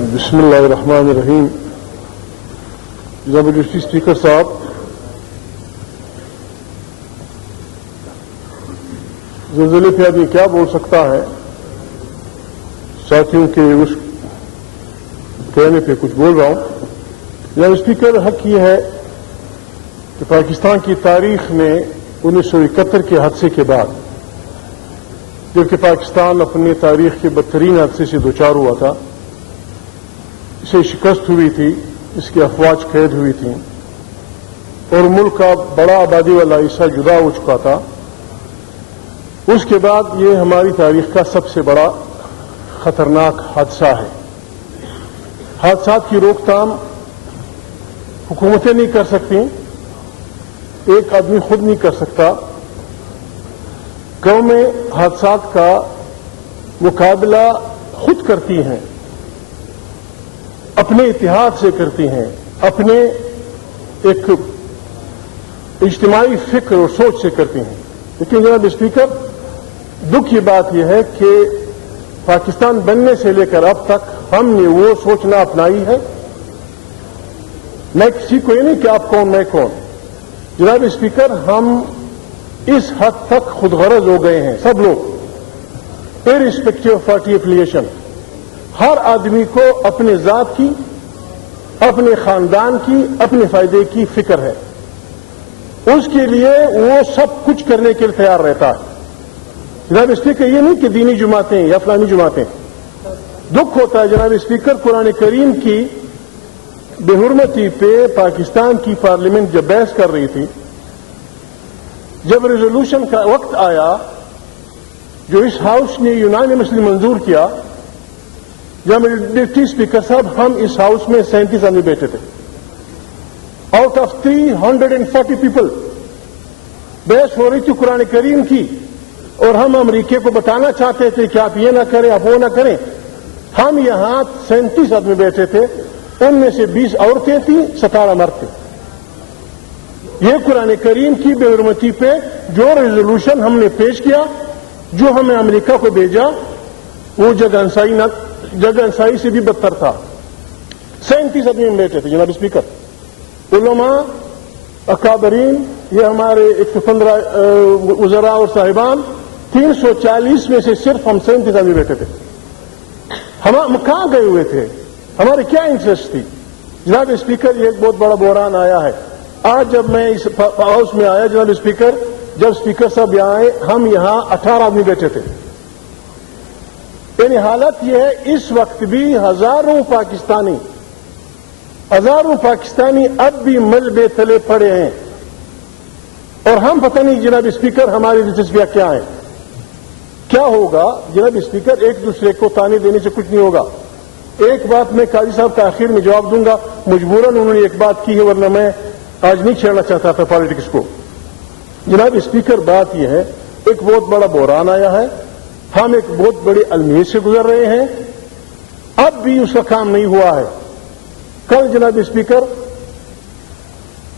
بسم اللہ الرحمن الرحیم. جناب ڈپٹی اسپیکر صاحب، زلزلے پہ آدمی کیا بول سکتا ہے؟ ساتھیوں کے اس کہنے پہ کچھ بول رہا ہوں. جناب اسپیکر، حق یہ ہے کہ پاکستان کی تاریخ میں 1971 کے حادثے کے بعد، جبکہ پاکستان اپنی تاریخ کے بدترین حادثے سے دوچار ہوا تھا، اسے شکست ہوئی تھی، اس کی افواج قید ہوئی تھیں اور ملک کا بڑا آبادی والا حصہ جدا ہو چکا تھا، اس کے بعد یہ ہماری تاریخ کا سب سے بڑا خطرناک حادثہ ہے. حادثات کی روک تھام حکومتیں نہیں کر سکتی، ایک آدمی خود نہیں کر سکتا. قومیں حادثات کا مقابلہ خود کرتی ہیں، اپنے اتحاد سے کرتی ہیں، اپنے ایک اجتماعی فکر اور سوچ سے کرتی ہیں. لیکن جناب اسپیکر، دکھ کی بات یہ ہے کہ پاکستان بننے سے لے کر اب تک ہم نے وہ سوچ نہ اپنائی ہے. میں کسی کو یہ نہیں کہ آپ کون میں کون. جناب اسپیکر، ہم اس حد تک خود غرض ہو گئے ہیں سب لوگ، ارسپیکٹو آف پارٹی افیلیشن. ہر آدمی کو اپنے ذات کی، اپنے خاندان کی، اپنے فائدے کی فکر ہے. اس کے لیے وہ سب کچھ کرنے کے لیے تیار رہتا ہے. جناب اسپیکر، یہ نہیں کہ دینی جماعتیں یا فلانی جماعتیں. دکھ ہوتا ہے جناب اسپیکر، قرآن کریم کی بے حرمتی پہ پاکستان کی پارلیمنٹ جب بحث کر رہی تھی، جب ریزولوشن کا وقت آیا جو اس ہاؤس نے یونانیمسلی منظور کیا، جب ڈپٹی اسپیکر صاحب، ہم اس ہاؤس میں 37 آدمی بیٹھے تھے. آؤٹ آف 340 پیپل بحث ہو رہی تھی قرآن کریم کی، اور ہم امریکہ کو بتانا چاہتے تھے کہ آپ یہ نہ کریں، آپ وہ نہ کریں. ہم یہاں 37 آدمی بیٹھے تھے، ان میں سے 20 عورتیں تھیں، 17 مرد تھے. یہ قرآن کریم کی بے حرمتی پہ جو ریزولوشن ہم نے پیش کیا، جو ہمیں امریکہ کو بھیجا، وہ جگہ انسائی سے بھی بدتر تھا. 37 آدمی میں بیٹھے تھے. جناب اسپیکر، علماء، اکابرین، یہ ہمارے 115 وزراء اور صاحبان، 340 میں سے صرف ہم 37 آدمی بیٹھے تھے. ہم کہاں گئے ہوئے تھے؟ ہمارے کیا انٹرسٹ تھی؟ جناب اسپیکر، یہ ایک بہت بڑا بحران آیا ہے. آج جب میں اس ہاؤس میں آیا جناب اسپیکر، جب اسپیکر صاحب یہاں آئے، ہم یہاں 18 آدمی بیٹھے تھے. یعنی حالت یہ ہے، اس وقت بھی ہزاروں پاکستانی اب بھی ملبے تلے پڑے ہیں، اور ہم پتہ نہیں جناب اسپیکر ہماری دلچسپیاں کیا ہیں. کیا ہوگا جناب اسپیکر؟ ایک دوسرے کو تانے دینے سے کچھ نہیں ہوگا. ایک بات میں قاضی صاحب کا آخر میں جواب دوں گا، مجبوراً انہوں نے ایک بات کی ہے، ورنہ میں آج نہیں چھیڑنا چاہتا تھا پالیٹکس کو. جناب اسپیکر، بات یہ ہے، ایک بہت بڑا بحران آیا ہے، ہم ایک بہت بڑے المیز سے گزر رہے ہیں، اب بھی اس کا کام نہیں ہوا ہے. کل جناب اسپیکر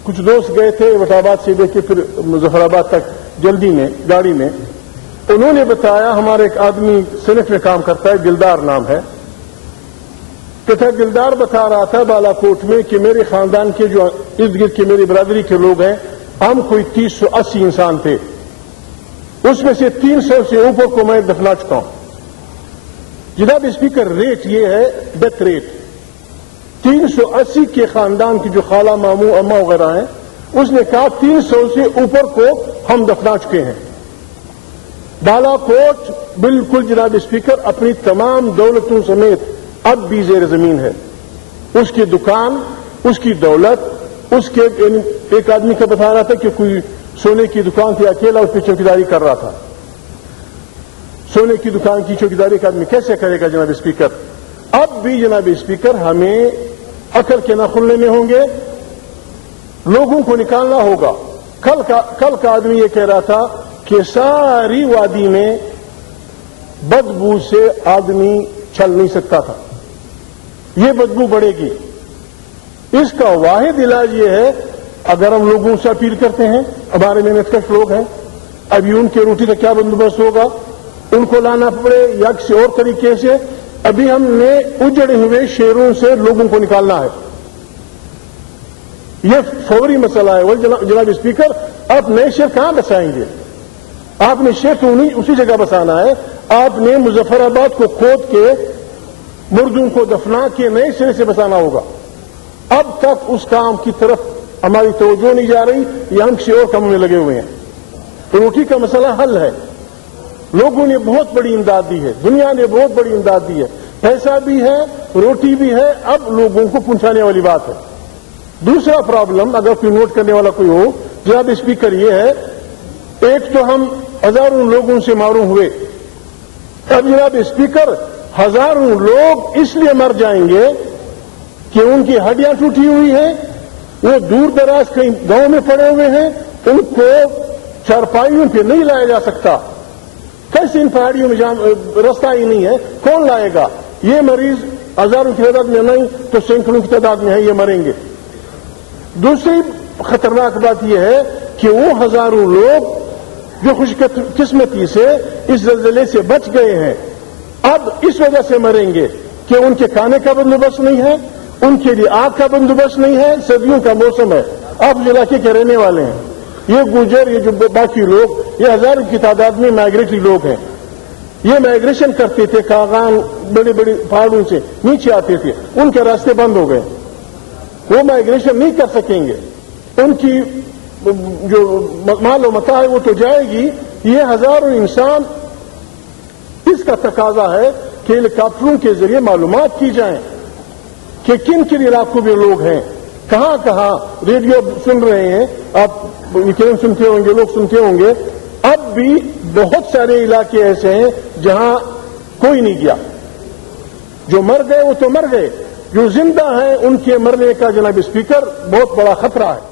کچھ دوست گئے تھے وٹ آباد سے لے کے پھر مظفر آباد تک جلدی میں گاڑی میں. انہوں نے بتایا، ہمارے ایک آدمی سینٹ میں کام کرتا ہے، دلدار نام ہے، کہتا دلدار بتا رہا تھا بالا کوٹ میں کہ میرے خاندان کے جو ارد گرد کے میری برادری کے لوگ ہیں، ہم کوئی 380 انسان تھے، اس میں سے 300 سے اوپر کو میں دفنا چکا ہوں. جناب اسپیکر، ریٹ یہ ہے، ڈیتھ ریٹ 380 کے خاندان کی جو خالہ، ماموں، اماں وغیرہ ہیں، اس نے کہا 300 سے اوپر کو ہم دفنا چکے ہیں. بالا کوٹ بالکل جناب اسپیکر اپنی تمام دولتوں سمیت اب بھی زیر زمین ہے. اس کی دکان، اس کی دولت، اس کے ایک آدمی کا بتا رہا تھا کہ کوئی سونے کی دکان تھی، اکیلا اس پہ چوکیداری کر رہا تھا. سونے کی دکان کی چوکیداری کا آدمی کیسے کرے گا جناب اسپیکر؟ اب بھی جناب اسپیکر ہمیں عقل کے ناخن لینے ہوں گے، لوگوں کو نکالنا ہوگا. کل کا آدمی یہ کہہ رہا تھا کہ ساری وادی میں بدبو سے آدمی چل نہیں سکتا تھا، یہ بدبو بڑھے گی. اس کا واحد علاج یہ ہے، اگر ہم لوگوں سے اپیل کرتے ہیں، ہمارے محنت کش لوگ ہیں، ابھی ان کے روٹی کا کیا بندوبست ہوگا؟ ان کو لانا پڑے یا کسی اور طریقے سے ابھی ہم نے اجڑے ہوئے شہروں سے لوگوں کو نکالنا ہے. یہ فوری مسئلہ ہے. وہ جناب اسپیکر، آپ نئے شہر کہاں بسائیں گے؟ آپ نے شہر تو اسی جگہ بسانا ہے. آپ نے مظفر آباد کو کھود کے مردوں کو دفنا کے نئے سرے سے بسانا ہوگا. اب تک اس کام کی طرف ہماری توجہ نہیں جا رہی، یہ ہم کسی اور کاموں میں لگے ہوئے ہیں. روٹی کا مسئلہ حل ہے. لوگوں نے بہت بڑی امداد دی ہے، دنیا نے بہت بڑی امداد دی ہے، پیسہ بھی ہے، روٹی بھی ہے. اب لوگوں کو پہنچانے والی بات ہے. دوسرا پرابلم اگر کوئی نوٹ کرنے والا کوئی ہو جناب اسپیکر، یہ ہے ایک تو ہم ہزاروں لوگوں سے معروم ہوئے. اب جناب اسپیکر، ہزاروں لوگ اس لیے مر جائیں گے کہ ان کی ہڈیاں ٹوٹی ہوئی ہیں، وہ دور دراز کہیں گاؤں میں پڑے ہوئے ہیں، ان کو چارپائیوں پہ نہیں لایا جا سکتا. کیسے ان پہاڑیوں میں رستہ ہی نہیں ہے، کون لائے گا؟ یہ مریض ہزاروں کی تعداد میں نہیں تو سینکڑوں کی تعداد میں ہے، یہ مریں گے. دوسری خطرناک بات یہ ہے کہ وہ ہزاروں لوگ جو خوش قسمتی سے اس زلزلے سے بچ گئے ہیں، اب اس وجہ سے مریں گے کہ ان کے کھانے کا بندوبست نہیں ہے، ان کے لیے آگ کا بندوبست نہیں ہے. سردیوں کا موسم ہے، آپ اس علاقے کے رہنے والے ہیں. یہ گوجر، یہ جو باقی لوگ، یہ ہزاروں کی تعداد میں مائگریٹری لوگ ہیں. یہ مائگریشن کرتے تھے، کاغان بڑے بڑے پہاڑوں سے نیچے آتے تھے، ان کے راستے بند ہو گئے. وہ مائگریشن نہیں کر سکیں گے. ان کی جو مال و متاع ہے وہ تو جائے گی. یہ ہزاروں انسان، اس کا تقاضا ہے کہ ہیلی کاپٹروں کے ذریعے معلومات کی جائیں کہ کن کن علاقوں میں لوگ ہیں، کہاں کہاں. ریڈیو سن رہے ہیں آپ، یقیناً سنتے ہوں گے، لوگ سنتے ہوں گے. اب بھی بہت سارے علاقے ایسے ہیں جہاں کوئی نہیں گیا. جو مر گئے وہ تو مر گئے، جو زندہ ہیں ان کے مرنے کا جناب اسپیکر بہت بڑا خطرہ ہے.